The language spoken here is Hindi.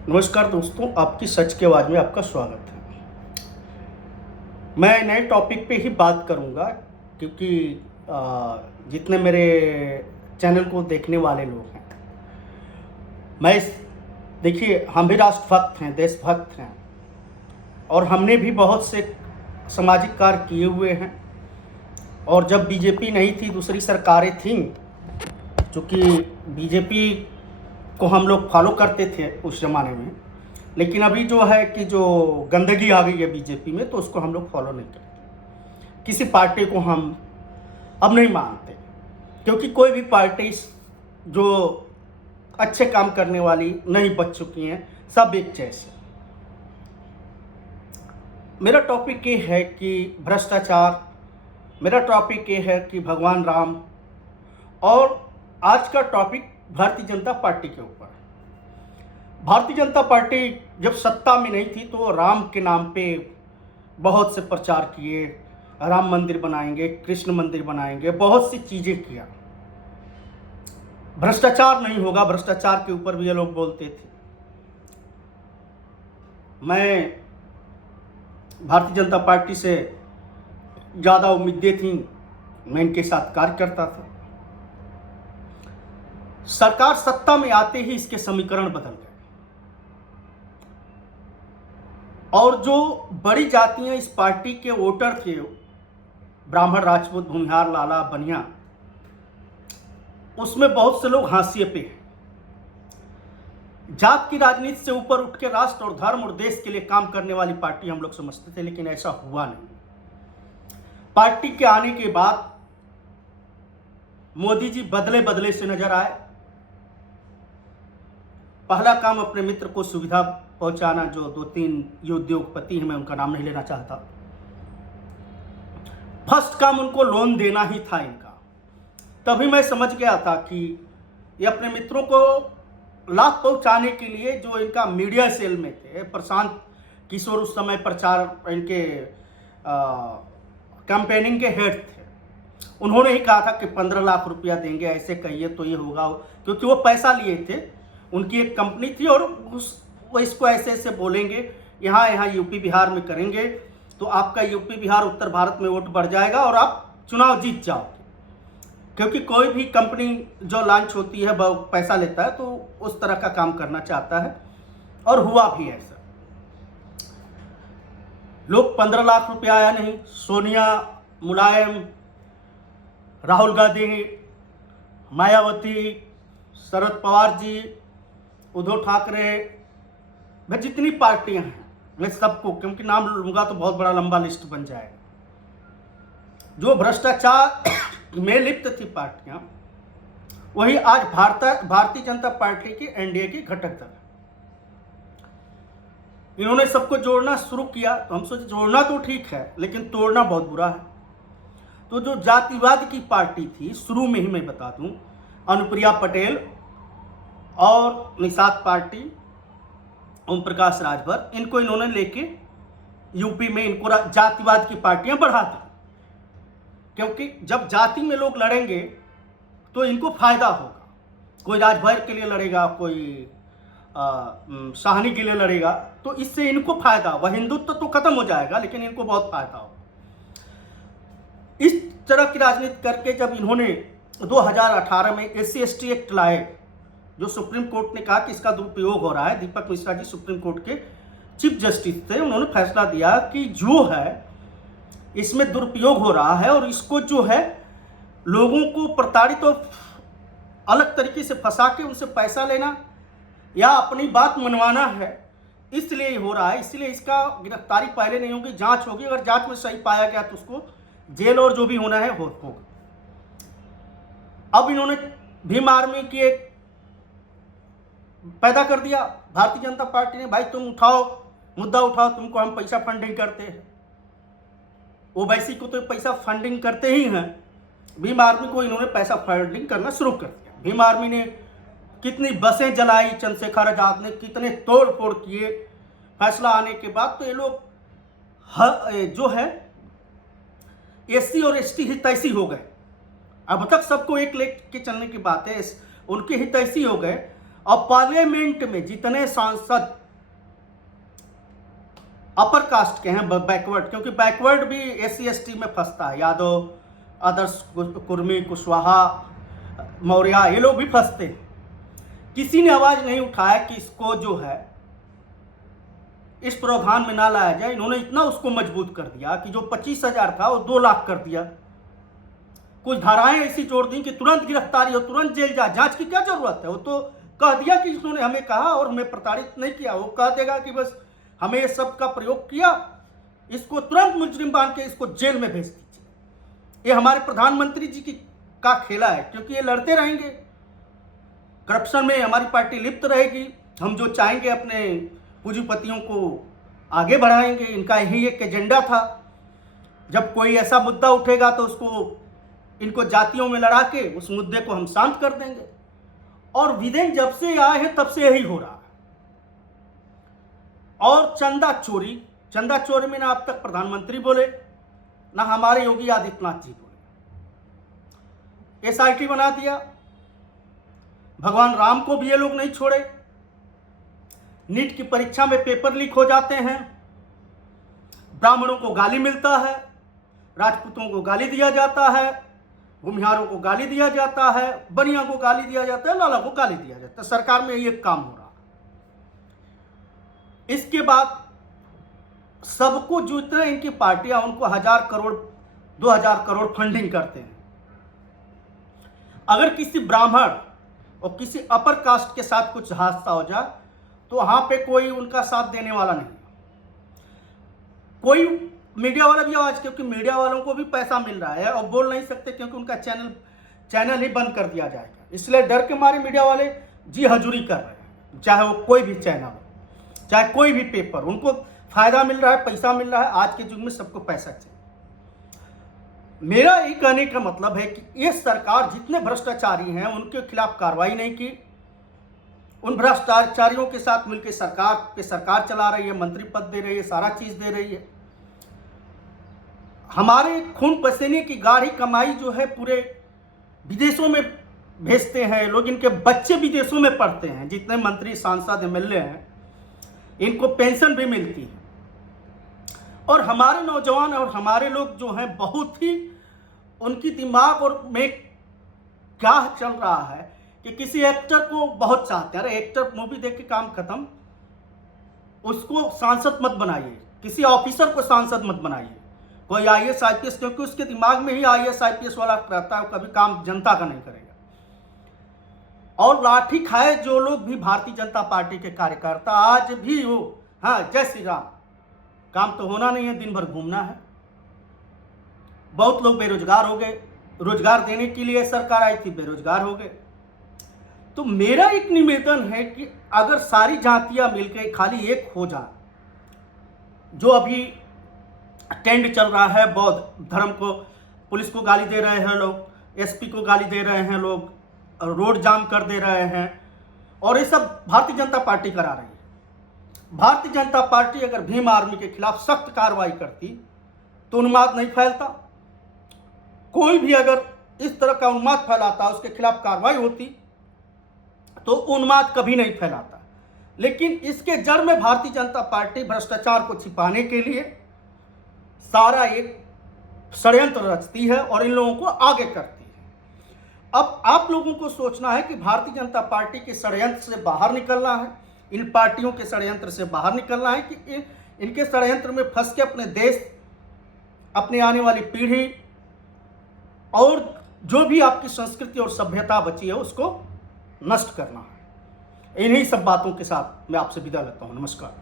नमस्कार दोस्तों, आपकी सच की आवाज़ में आपका स्वागत है। मैं नए टॉपिक पे ही बात करूँगा क्योंकि जितने मेरे चैनल को देखने वाले लोग हैं, मैं देखिए, हम भी राष्ट्रभक्त हैं, देशभक्त हैं और हमने भी बहुत से सामाजिक कार्य किए हुए हैं। और जब बीजेपी नहीं थी, दूसरी सरकारें थीं, चूँकि बीजेपी को हम लोग फॉलो करते थे उस ज़माने में, लेकिन अभी जो है कि जो गंदगी आ गई है बीजेपी में, तो उसको हम लोग फॉलो नहीं करते। किसी पार्टी को हम अब नहीं मानते, क्योंकि कोई भी पार्टी जो अच्छे काम करने वाली नहीं बच चुकी हैं, सब एक जैसे। मेरा टॉपिक ये है कि भ्रष्टाचार, मेरा टॉपिक ये है कि भगवान राम, और आज का टॉपिक भारतीय जनता पार्टी के ऊपर है। भारतीय जनता पार्टी जब सत्ता में नहीं थी तो राम के नाम पे बहुत से प्रचार किए, राम मंदिर बनाएंगे, कृष्ण मंदिर बनाएंगे, बहुत सी चीज़ें किया। भ्रष्टाचार नहीं होगा, भ्रष्टाचार के ऊपर भी ये लोग बोलते थे। मैं भारतीय जनता पार्टी से ज़्यादा उम्मीदें थीं, मैं इनके साथ कार्य करता था। सरकार सत्ता में आते ही इसके समीकरण बदल गए और जो बड़ी जातियां इस पार्टी के वोटर थे, ब्राह्मण, राजपूत, भूमिहार, लाला, बनिया, उसमें बहुत से लोग हाशिए पे हैं। जात की राजनीति से ऊपर उठ के राष्ट्र और धर्म और देश के लिए काम करने वाली पार्टी हम लोग समझते थे, लेकिन ऐसा हुआ नहीं। पार्टी के आने के बाद मोदी जी बदले बदले से नजर आए। पहला काम अपने मित्र को सुविधा पहुंचाना, जो 2-3 उद्योगपति हैं, मैं उनका नाम नहीं लेना चाहता। फर्स्ट काम उनको लोन देना ही था इनका। तभी मैं समझ गया था कि ये अपने मित्रों को लाभ पहुंचाने के लिए, जो इनका मीडिया सेल में थे, प्रशांत किशोर उस समय प्रचार इनके कैंपेनिंग के हेड थे, उन्होंने ही कहा था कि 15 लाख रुपया देंगे, ऐसे कहिए तो ये होगा, क्योंकि वो पैसा लिए थे, उनकी एक कंपनी थी और वो इसको ऐसे ऐसे बोलेंगे, यहाँ यूपी बिहार में करेंगे तो आपका यूपी बिहार उत्तर भारत में वोट बढ़ जाएगा और आप चुनाव जीत जाओगे। क्योंकि कोई भी कंपनी जो लॉन्च होती है वह पैसा लेता है, तो उस तरह का काम करना चाहता है और हुआ भी ऐसा। लोग 15 लाख रुपया आया नहीं। सोनिया, मुलायम, राहुल गांधी, मायावती, शरद पवार जी, उद्धव ठाकरे, मैं जितनी पार्टियां हैं, मैं सबको, क्योंकि नाम लूंगा तो बहुत बड़ा लंबा लिस्ट बन जाएगा, जो भ्रष्टाचार में लिप्त थी पार्टियां, वही आज भारतीय जनता पार्टी की एनडीए की घटक दल है। इन्होंने सबको जोड़ना शुरू किया, तो हम सोचे जोड़ना तो ठीक है, लेकिन तोड़ना बहुत बुरा है। तो जो जातिवाद की पार्टी थी, शुरू में ही मैं बता दूं, अनुप्रिया पटेल और निषाद पार्टी, ओम प्रकाश राजभर, इनको इन्होंने लेके यूपी में इनको जातिवाद की पार्टियां बढ़ा दी। क्योंकि जब जाति में लोग लड़ेंगे तो इनको फायदा होगा। कोई राजभर के लिए लड़ेगा, कोई साहनी के लिए लड़ेगा, तो इससे इनको फायदा होगा। हिंदुत्व तो खत्म हो जाएगा, लेकिन इनको बहुत फायदा होगा। इस तरह की राजनीति करके जब इन्होंने 2018 में SC/ST एक्ट लाए, जो सुप्रीम कोर्ट ने कहा कि इसका दुरुपयोग हो रहा है, दीपक मिश्रा जी सुप्रीम कोर्ट के चीफ जस्टिस थे, उन्होंने फैसला दिया कि जो है इसमें दुरुपयोग हो रहा है और इसको जो है लोगों को प्रताड़ित और अलग तरीके से फंसा के उनसे पैसा लेना या अपनी बात मनवाना है, इसलिए हो रहा है। इसलिए इसका गिरफ्तारी पहले नहीं होगी, जांच होगी। अगर जांच में सही पाया गया तो उसको जेल और जो भी होना है होगा। अब इन्होंने भीम आर्मी की एक पैदा कर दिया भारतीय जनता पार्टी ने, भाई तुम उठाओ, मुद्दा उठाओ, तुमको हम पैसा फंडिंग करते हैं। ओवैसी को तो पैसा फंडिंग करते ही हैं, भीम आर्मी को इन्होंने पैसा फंडिंग करना शुरू कर दिया। भीम आर्मी ने कितनी बसें जलाई, चंद्रशेखर आजाद ने कितने तोड़ फोड़ किए। फैसला आने के बाद तो ये लोग जो है SC और ST हितैषी हो गए। अब तक सबको एक लेके चलने की बात है, उनके हितैषी हो गए और पार्लियामेंट में जितने सांसद अपर कास्ट के हैं, बैकवर्ड, क्योंकि बैकवर्ड भी SC ST में फंसता है, यादव, आदर्श, कुर्मी, कुशवाहा, मौर्य, ये लोग भी फंसते हैं। किसी ने आवाज नहीं उठाया कि इसको जो है इस प्रावधान में ना लाया जाए। इन्होंने इतना उसको मजबूत कर दिया कि जो 25,000 था वो 2 लाख कर दिया। कुछ धाराएं ऐसी जोड़ दी कि तुरंत गिरफ्तारी हो, तुरंत जेल जा, जांच की क्या जरूरत है। वो तो कह दिया कि इन्होंने हमें कहा और हमें प्रताड़ित नहीं किया। वो कह देगा कि बस हमें ये सब का प्रयोग किया, इसको तुरंत मुजरिम बांध के इसको जेल में भेज दीजिए। ये हमारे प्रधानमंत्री जी की का खेला है, क्योंकि ये लड़ते रहेंगे, करप्शन में हमारी पार्टी लिप्त रहेगी। हम जो चाहेंगे अपने पूंजीपतियों को आगे बढ़ाएंगे। इनका यही एक एजेंडा था। जब कोई ऐसा मुद्दा उठेगा तो उसको इनको जातियों में लड़ा के उस मुद्दे को हम शांत कर देंगे। और विधेयक जब से आए हैं तब से यही हो रहा है। और चंदा चोरी में ना अब तक प्रधानमंत्री बोले, ना हमारे योगी आदित्यनाथ जी बोले। SIT बना दिया, भगवान राम को भी ये लोग नहीं छोड़े। नीट की परीक्षा में पेपर लीक हो जाते हैं, ब्राह्मणों को गाली मिलता है, राजपूतों को गाली दिया जाता है, भूमिहारों को गाली दिया जाता है, बनिया को गाली दिया जाता है, लाला को गाली दिया जाता है। सरकार में ये काम हो रहा है। इसके बाद सबको जितने इनकी पार्टियां उनको 1,000 करोड़ 2,000 करोड़ फंडिंग करते हैं। अगर किसी ब्राह्मण और किसी अपर कास्ट के साथ कुछ हादसा हो जाए तो वहां पे कोई उनका साथ देने वाला नहीं। कोई मीडिया वाला भी आवाज, क्योंकि मीडिया वालों को भी पैसा मिल रहा है और बोल नहीं सकते क्योंकि उनका चैनल ही बंद कर दिया जाएगा। इसलिए डर के मारे मीडिया वाले जी हजूरी कर रहे हैं, चाहे वो कोई भी चैनल हो, चाहे कोई भी पेपर। उनको फायदा मिल रहा है, पैसा मिल रहा है। आज के युग में सबको पैसा चाहिए। मेरा यही कहने का मतलब है कि ये सरकार जितने भ्रष्टाचारी हैं उनके खिलाफ कार्रवाई नहीं की। उन भ्रष्टाचारियों के साथ मिलकर सरकार चला रही है, मंत्री पद दे रही है, सारा चीज दे रही है। हमारे खून पसीने की गाढ़ी कमाई जो है पूरे विदेशों में भेजते हैं लोग। इनके बच्चे विदेशों में पढ़ते हैं। जितने मंत्री, सांसद, MLA हैं, इनको पेंशन भी मिलती है। और हमारे नौजवान और हमारे लोग जो हैं बहुत ही उनकी दिमाग और में क्या चल रहा है कि किसी एक्टर को बहुत चाहते हैं। अरे एक्टर मूवी देख के काम खत्म, उसको सांसद मत बनाइए, किसी ऑफिसर को सांसद मत बनाइए, कोई IAS IPS, क्योंकि उसके दिमाग में ही IAS IPS वाला रहता है, कभी काम जनता का नहीं करेगा। और लाठी खाए जो लोग भी भारतीय जनता पार्टी के कार्यकर्ता आज भी हो, हाँ जय श्री राम, काम तो होना नहीं है, दिन भर घूमना है। बहुत लोग बेरोजगार हो गए, रोजगार देने के लिए सरकार आई थी, बेरोजगार हो गए। तो मेरा एक निवेदन है कि अगर सारी जातियां मिलकर खाली एक हो जाए, जो अभी ट्रेंड चल रहा है बौद्ध धर्म को, पुलिस को गाली दे रहे हैं लोग, SP को गाली दे रहे हैं लोग, रोड जाम कर दे रहे हैं, और ये सब भारतीय जनता पार्टी करा रही है। भारतीय जनता पार्टी अगर भीम आर्मी के खिलाफ सख्त कार्रवाई करती तो उन्माद नहीं फैलता। कोई भी अगर इस तरह का उन्माद फैलाता, उसके खिलाफ कार्रवाई होती तो उन्माद कभी नहीं फैलाता। लेकिन इसके जड़ में भारतीय जनता पार्टी भ्रष्टाचार को छिपाने के लिए सारा एक षड्यंत्र रचती है और इन लोगों को आगे करती है। अब आप लोगों को सोचना है कि भारतीय जनता पार्टी के षड्यंत्र से बाहर निकलना है, इन पार्टियों के षड्यंत्र से बाहर निकलना है कि इनके षड्यंत्र में फंस के अपने देश, अपने आने वाली पीढ़ी और जो भी आपकी संस्कृति और सभ्यता बची है उसको नष्ट करना है। इन्हीं सब बातों के साथ मैं आपसे विदा लेता हूँ। नमस्कार।